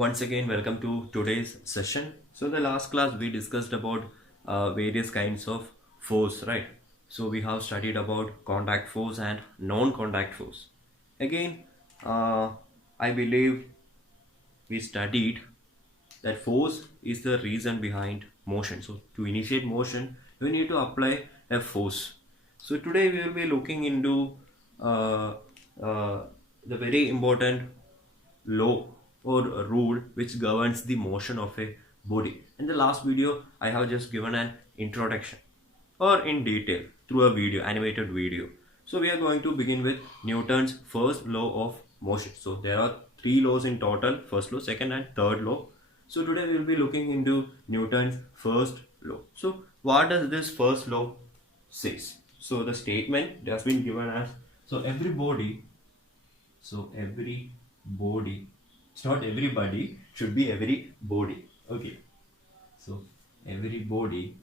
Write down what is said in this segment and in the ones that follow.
Once again, welcome to today's session. So, the last class we discussed about various kinds of force, right? So, we have studied about contact force and non-contact force. Again, I believe we studied that force is the reason behind motion. So, to initiate motion, you need to apply a force. So, today we will be looking into uh, uh, the very important law or a rule which governs the motion of a body. In the last video, I have just given an introduction or in detail through a video, animated video. So we are going to begin with Newton's first law of motion. So there are three laws in total: first law, second, and third law. So today we will be looking into Newton's first law. So what does this first law says? So the statement has been given as every body, it's not everybody, should be every body. Okay, so every body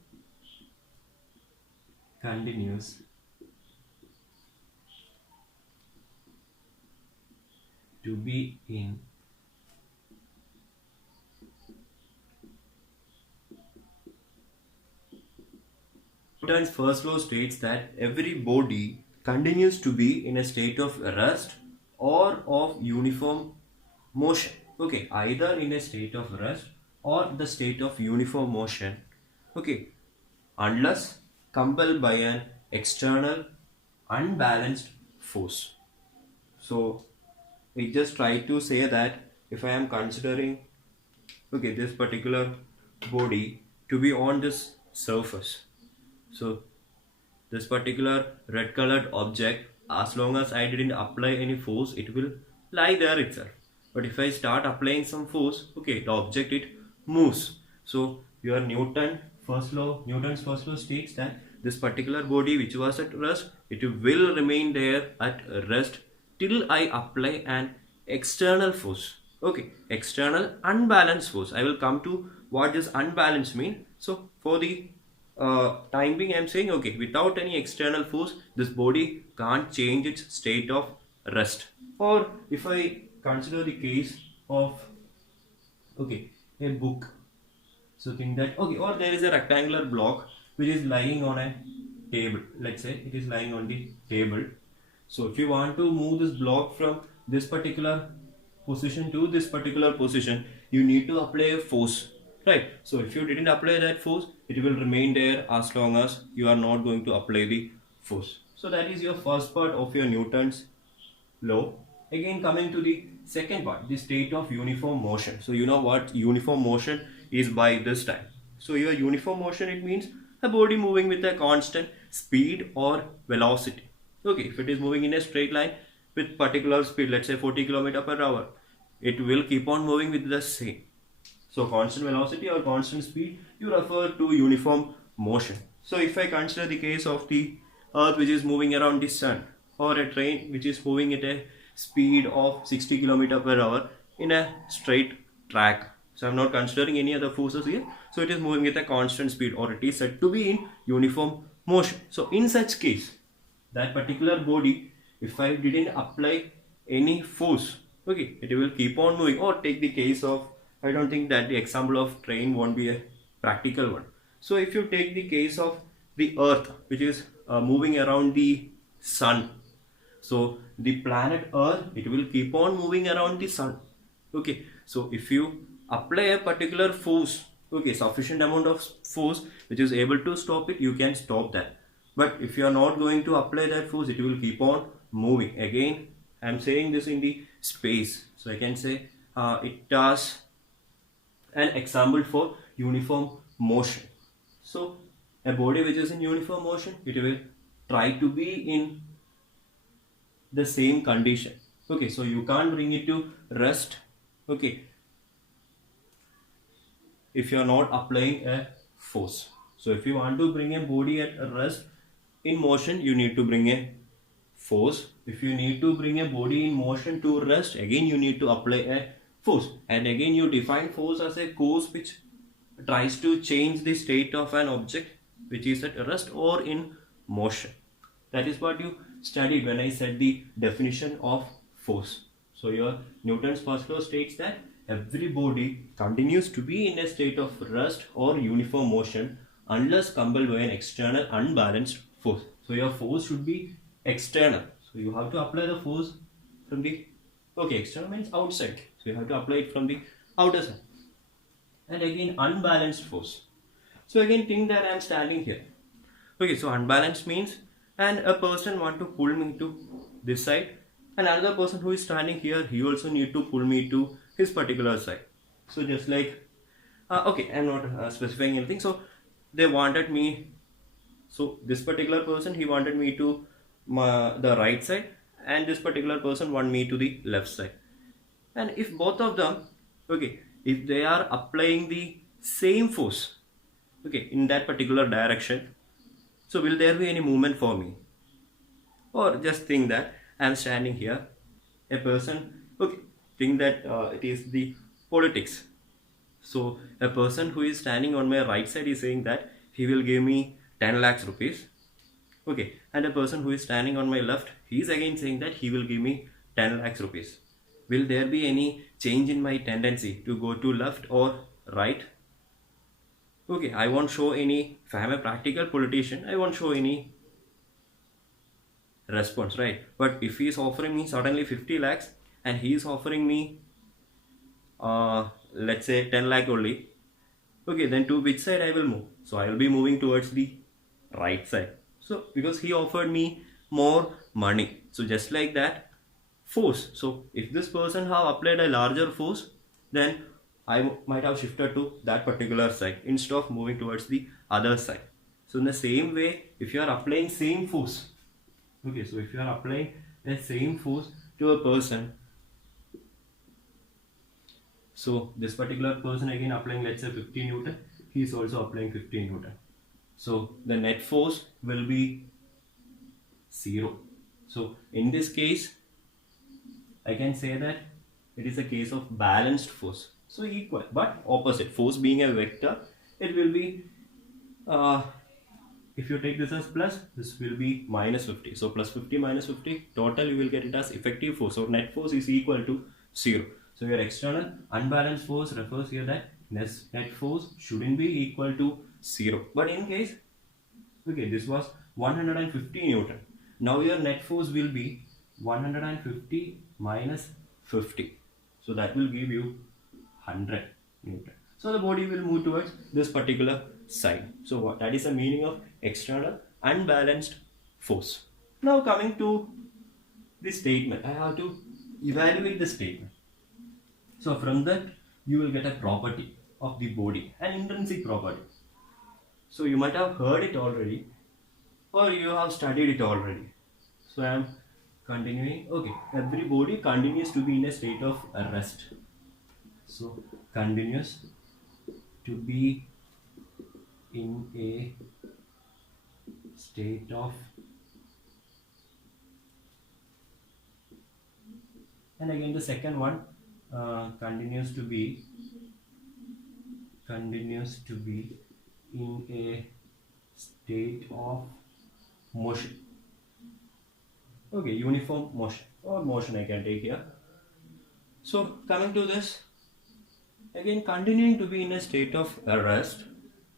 continues to be in Newton's first law states that every body continues to be in a state of rest or of uniform motion. Okay, either in a state of rest or the state of uniform motion. Okay, unless compelled by an external unbalanced force. So we just try to say that if I am considering this particular body to be on this surface, so this particular red colored object, as long as I didn't apply any force, it will lie there itself. But if I start applying some force, the object, it moves. So your Newton's first law states that this particular body which was at rest, it will remain there at rest till I apply an external force. Okay, external unbalanced force. I will come to what does unbalanced mean. So for the time being, I'm saying without any external force, this body can't change its state of rest. Or if I consider the case of a book, so think that or there is a rectangular block which is lying on a table. Let's say it is lying on the table. So if you want to move this block from this particular position to this particular position, you need to apply a force, right? So if you didn't apply that force, it will remain there as long as you are not going to apply the force. So that is your first part of your Newton's law. Again, coming to the second part, the state of uniform motion. So you know what uniform motion is by this time. So your uniform motion, it means a body moving with a constant speed or velocity. Okay, if it is moving in a straight line with particular speed, let's say 40 km per hour, it will keep on moving with the same. So constant velocity or constant speed, you refer to uniform motion. So if I consider the case of the earth which is moving around the sun, or a train which is moving at a speed of 60 km per hour in a straight track. So I'm not considering any other forces here. So it is moving with a constant speed, or it is said to be in uniform motion. So in such case, that particular body, if I didn't apply any force, it will keep on moving. Or take the case of, I don't think that the example of train won't be a practical one. So if you take the case of the earth which is moving around the sun, so the planet earth, it will keep on moving around the sun. Okay, so if you apply a particular force, sufficient amount of force which is able to stop it, you can stop that. But if you are not going to apply that force, it will keep on moving. Again, I am saying this in the space, so I can say it does an example for uniform motion. So a body which is in uniform motion, it will try to be in the same condition. Okay, so you can't bring it to rest, if you are not applying a force. So if you want to bring a body at rest in motion, you need to bring a force. If you need to bring a body in motion to rest, again you need to apply a force. And again you define force as a force which tries to change the state of an object which is at rest or in motion. That is what you studied when I said the definition of force. So your Newton's first law states that every body continues to be in a state of rest or uniform motion unless compelled by an external unbalanced force. So your force should be external. So you have to apply the force from the, okay, external means outside. So you have to apply it from the outer side. And again, unbalanced force. So again, think that I am standing here. Okay, so unbalanced means, and a person want to pull me to this side, and another person who is standing here, he also need to pull me to his particular side. So just like, okay, I'm not specifying anything. So they wanted me, so this particular person, he wanted me to the right side, and this particular person want me to the left side. And if both of them, okay, if they are applying the same force, okay, in that particular direction, so will there be any movement for me? Or just think that I am standing here, a person, okay, think that it is the politics. So a person who is standing on my right side is saying that he will give me 10 lakhs rupees. Okay, and a person who is standing on my left, he is again saying that he will give me 10 lakhs rupees. Will there be any change in my tendency to go to left or right? Okay, I won't show any, if I am a practical politician, I won't show any response, right? But if he is offering me suddenly 50 lakhs and he is offering me, let's say 10 lakh only, okay, then to which side I will move? So I will be moving towards the right side. So because he offered me more money. So just like that, force. So if this person have applied a larger force, then I might have shifted to that particular side instead of moving towards the other side. So in the same way, if you are applying same force, okay, so if you are applying the same force to a person, so this particular person again applying, let's say 50 Newton, he is also applying 50 Newton. So the net force will be 0. So in this case, I can say that it is a case of balanced force. So equal but opposite. Force being a vector, it will be, if you take this as plus, this will be minus 50. So plus 50 minus 50, total you will get it as effective force. So net force is equal to 0. So your external unbalanced force refers here that net force shouldn't be equal to 0. But in case, okay, this was 150 Newton. Now your net force will be 150 minus 50. So that will give you 100 Newton. So the body will move towards this particular side. So what, that is the meaning of external unbalanced force. Now coming to the statement, I have to evaluate the statement. So from that you will get a property of the body, an intrinsic property. So you might have heard it already or you have studied it already. So I am continuing. Okay, every body continues to be in a state of rest. So continues to be in a state of, and again the second one, continues to be in a state of motion. Okay, uniform motion or motion I can take here. So coming to this, again continuing to be in a state of rest,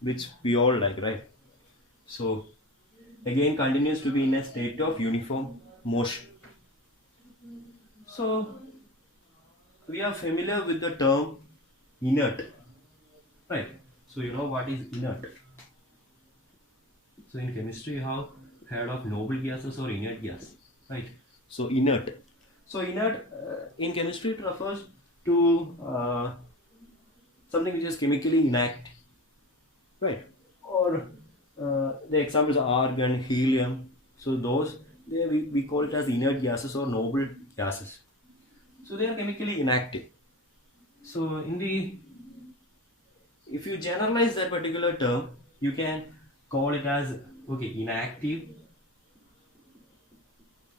which we all like, right? So again continues to be in a state of uniform motion. So we are familiar with the term inert, right? So you know what is inert. So in chemistry you have heard of noble gases or inert gas, right? So inert. So inert in chemistry it refers to something which is chemically inactive, right? Or the examples are argon, helium. So those we call it as inert gases or noble gases. So they are chemically inactive. So in the, if you generalize that particular term, you can call it as, okay, inactive,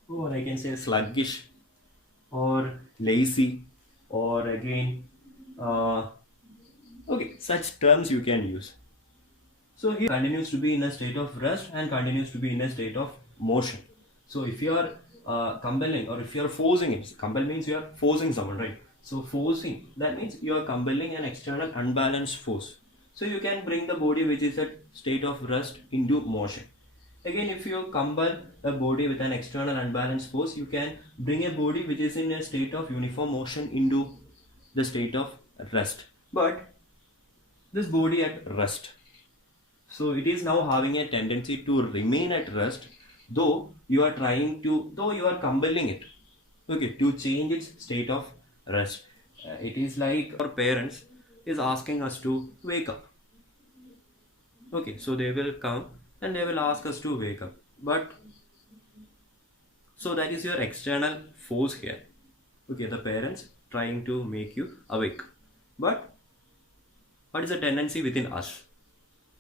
or I can say sluggish, or lazy, or again, okay, such terms you can use. So here continues to be in a state of rest and continues to be in a state of motion. So if you are compelling or if you are forcing it, compel means you are forcing someone, right? So forcing, that means you are compelling an external unbalanced force. So you can bring the body which is at state of rest into motion. Again, if you compel a body with an external unbalanced force, you can bring a body which is in a state of uniform motion into the state of rest. But this body at rest, so it is now having a tendency to remain at rest, though you are trying to, though you are compelling it, okay, to change its state of rest. It is like our parents is asking us to wake up. Okay, so they will come and they will ask us to wake up. But so that is your external force here. Okay, the parents trying to make you awake. But what is the tendency within us?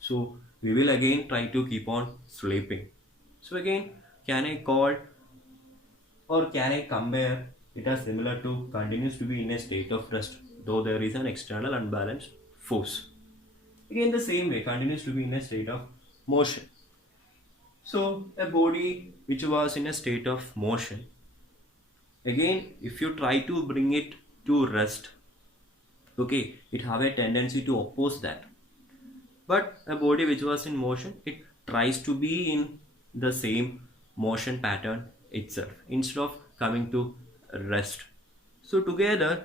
So we will again try to keep on sleeping. So again, can I call or can I compare it as similar to continues to be in a state of rest, though there is an external unbalanced force. Again, the same way continues to be in a state of motion. So a body which was in a state of motion, again, if you try to bring it to rest, okay, it have a tendency to oppose that. But a body which was in motion, it tries to be in the same motion pattern itself instead of coming to rest. So together,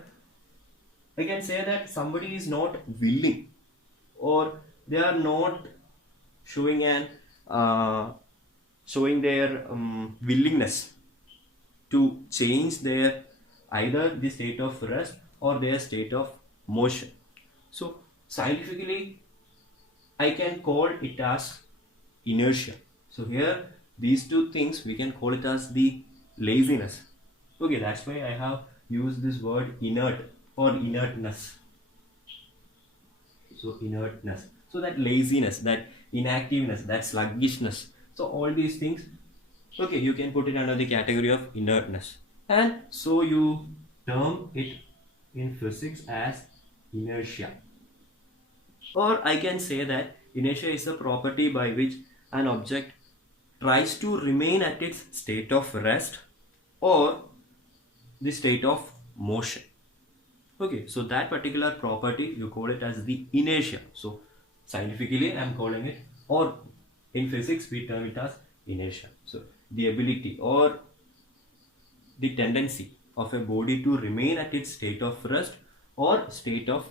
I can say that somebody is not willing or they are not showing an showing their willingness to change their either the state of rest or their state of motion. So scientifically, I can call it as inertia. So here, these two things we can call it as the laziness. Okay, that's why I have used this word inert or inertness. So inertness. So that laziness, that inactiveness, that sluggishness. So all these things, okay, you can put it under the category of inertness. And so you term it in physics as inertia. Or I can say that inertia is a property by which an object tries to remain at its state of rest or the state of motion. Okay, so that particular property you call it as the inertia. So scientifically I am calling it, or in physics we term it as inertia. So the ability or the tendency of a body to remain at its state of rest or state of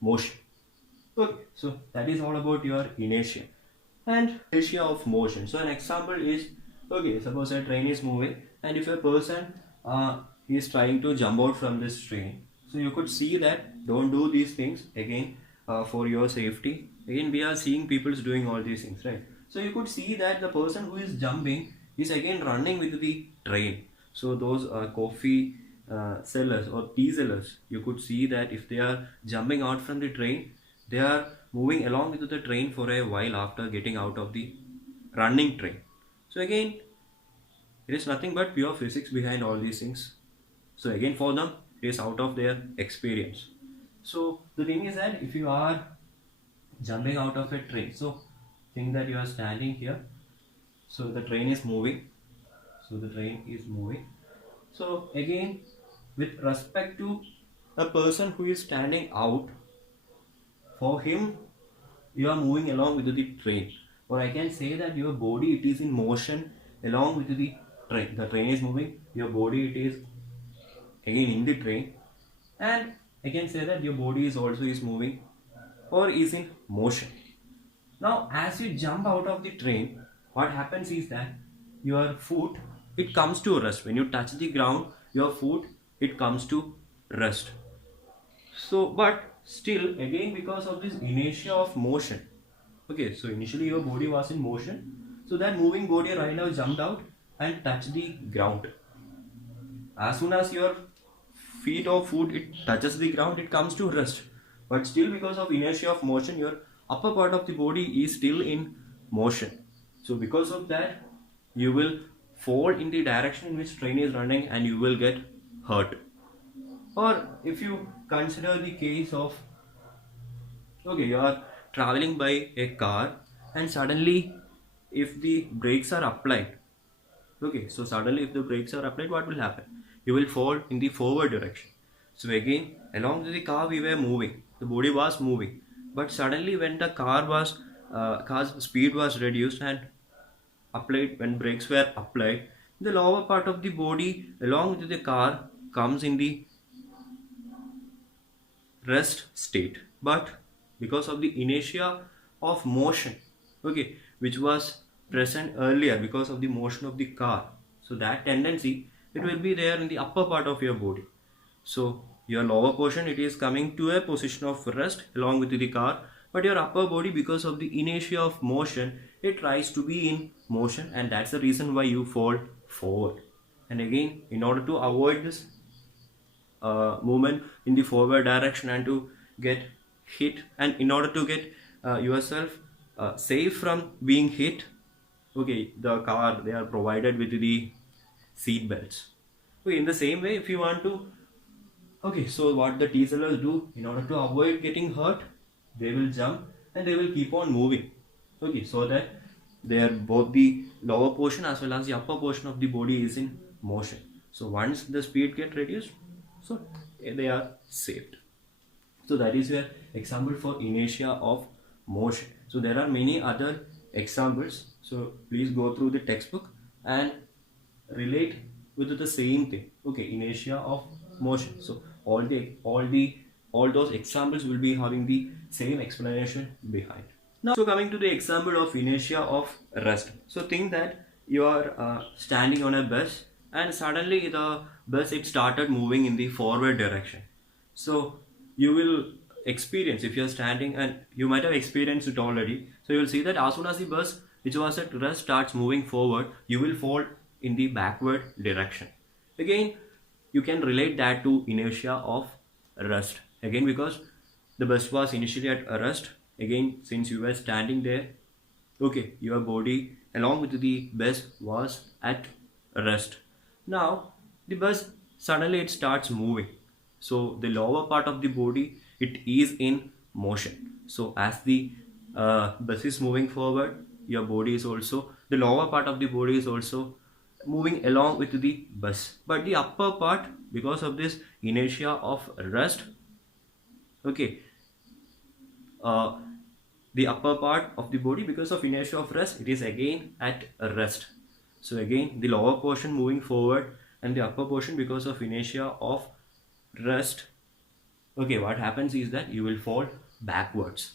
motion. Okay, so that is all about your inertia and inertia of motion. So an example is, okay, suppose a train is moving and if a person is trying to jump out from this train, so you could see that don't do these things again for your safety. Again, we are seeing people doing all these things, right? So you could see that the person who is jumping is again running with the train. So those coffee sellers or tea sellers, you could see that if they are jumping out from the train, they are moving along with the train for a while after getting out of the running train. So again, it is nothing but pure physics behind all these things. So again, for them, it is out of their experience. So the thing is that if you are jumping out of a train, so think that you are standing here. So the train is moving. So the train is moving. So again, with respect to a person who is standing out, for him, you are moving along with the train. Or I can say that your body, it is in motion along with the train. The train is moving, your body, it is again in the train. And I can say that your body is also is moving or is in motion. Now, as you jump out of the train, what happens is that your foot, it comes to rest. When you touch the ground, your foot, it comes to rest. So, but still, again, because of this inertia of motion, okay, so initially your body was in motion, so that moving body right now jumped out and touched the ground. As soon as your feet or foot it touches the ground, it comes to rest. But still, because of inertia of motion, your upper part of the body is still in motion. So because of that, you will fall in the direction in which train is running and you will get hurt. Or if you consider the case of, okay, you are traveling by a car and suddenly if the brakes are applied, okay, so suddenly if the brakes are applied, what will happen? You will fall in the forward direction. So again, along with the car we were moving, the body was moving, but suddenly when the car's speed was reduced and applied, when brakes were applied, the lower part of the body along with the car comes in the rest state. But because of the inertia of motion, okay, which was present earlier because of the motion of the car, so that tendency, it will be there in the upper part of your body. So your lower portion, it is coming to a position of rest along with the car, but your upper body, because of the inertia of motion, it tries to be in motion, and that's the reason why you fall forward. And again, in order to avoid this movement in the forward direction and to get hit, and in order to get yourself safe from being hit, okay, the car, they are provided with the seat belts. Okay, in the same way, if you want to, okay, so what the T-sellers do in order to avoid getting hurt, they will jump and they will keep on moving. Okay, so that their both the lower portion as well as the upper portion of the body is in motion. So once the speed get reduced, so they are saved. So that is your example for inertia of motion. So there are many other examples. So please go through the textbook and relate with the same thing. Okay, inertia of motion. So all those examples will be having the same explanation behind. Now, so coming to the example of inertia of rest. So think that you are standing on a bus and suddenly the bus, it started moving in the forward direction. So you will experience, if you are standing, and you might have experienced it already, so you will see that as soon as the bus which was at rest starts moving forward, you will fall in the backward direction. Again, you can relate that to inertia of rest, again because the bus was initially at rest. Again, since you were standing there, okay, your body along with the bus was at rest. Now the bus, suddenly it starts moving, so the lower part of the body, it is in motion. So as the bus is moving forward, your body is also, the lower part of the body is also moving along with the bus, but the upper part, because of this inertia of rest, okay, uh, the upper part of the body, because of inertia of rest, it is again at rest. So again, the lower portion moving forward and the upper portion, because of inertia of rest, okay, what happens is that you will fall backwards.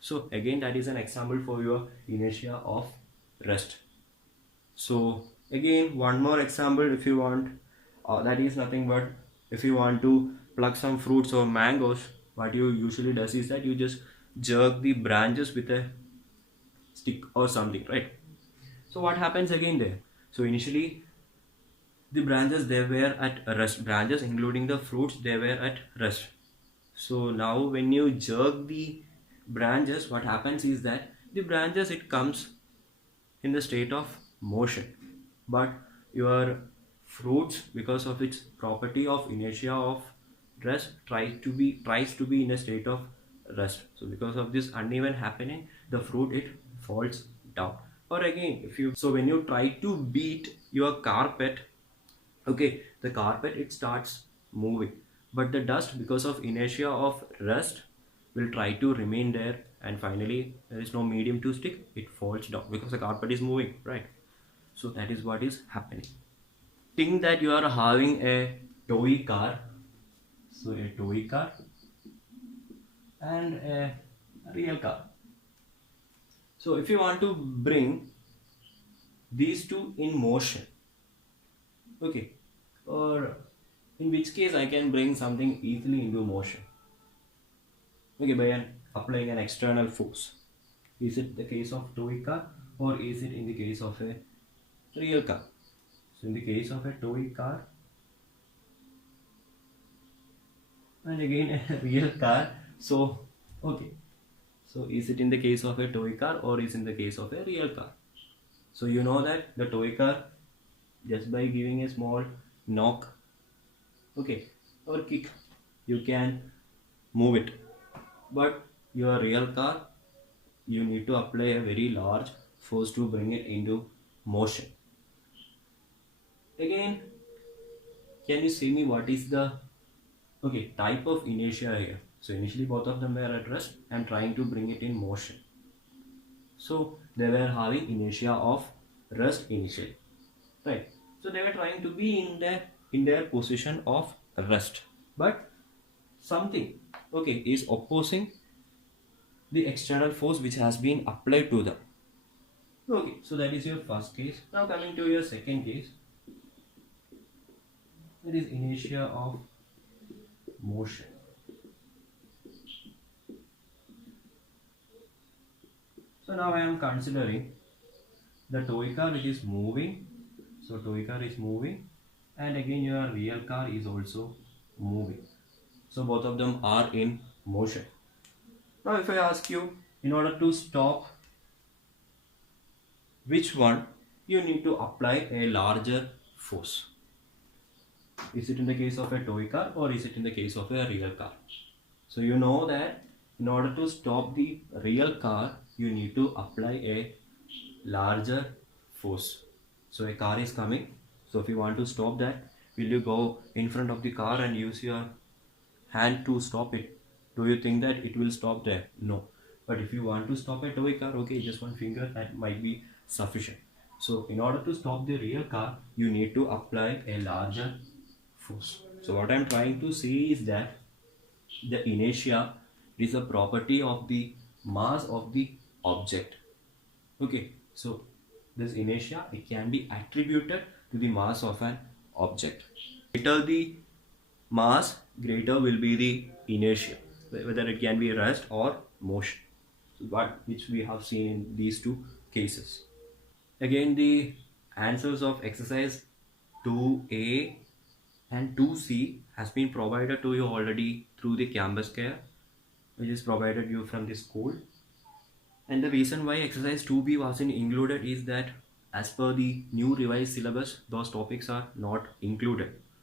So again, that is an example for your inertia of rest. So again, one more example if you want, that is nothing but, if you want to pluck some fruits or mangoes, what you usually does is that you just jerk the branches with a stick or something, right? So what happens again there? So initially the branches, they were at rest, branches including the fruits, they were at rest. So now when you jerk the branches, what happens is that the branches, it comes in the state of motion, but your fruits, because of its property of inertia of rest, tries to be in a state of rest. So because of this uneven happening, the fruit, it falls down. Or again, if you, so when you try to beat your carpet, okay, the carpet, it starts moving, but the dust, because of inertia of rest, will try to remain there, and finally there is no medium to stick, it falls down because the carpet is moving, right? So that is what is happening. Think that you are having a toy car, so a toy car and a real car. So if you want to bring these two in motion, okay, or in which case I can bring something easily into motion, okay, by applying an external force. Is it the case of toy car, or is it in the case of a real car? So in the case of a toy car and again a real car, so okay, so is it in the case of a toy car or is in the case of a real car? So you know that the toy car, just by giving a small knock, okay, or kick, you can move it, but your real car, you need to apply a very large force to bring it into motion. Again, can you see me what is the Okay, type of inertia here. So initially both of them were at rest. I'm trying to bring it in motion. So they were having inertia of rest initially, right? So they were trying to be in their position of rest, but something, okay, is opposing the external force which has been applied to them. Okay, so that is your first case. Now coming to your second case, it is inertia of motion. So now I am considering the toy car which is moving. So toy car is moving, and again your real car is also moving. So both of them are in motion. Now if I ask you, in order to stop which one, you need to apply a larger force. Is it in the case of a toy car or is it in the case of a real car? So you know that in order to stop the real car, you need to apply a larger force. So a car is coming. So if you want to stop that, will you go in front of the car and use your hand to stop it? Do you think that it will stop there? No. But if you want to stop a toy car, okay, just one finger, that might be sufficient. So in order to stop the real car, you need to apply a larger force. So what I'm trying to say is that the inertia is a property of the mass of the object. Okay, so this inertia, it can be attributed to the mass of an object. Greater the mass, greater will be the inertia, whether it can be rest or motion, which we have seen in these two cases. Again, the answers of exercise 2A and 2C has been provided to you already through the campus care, which is provided you from the school. And the reason why exercise 2B wasn't included is that as per the new revised syllabus, those topics are not included.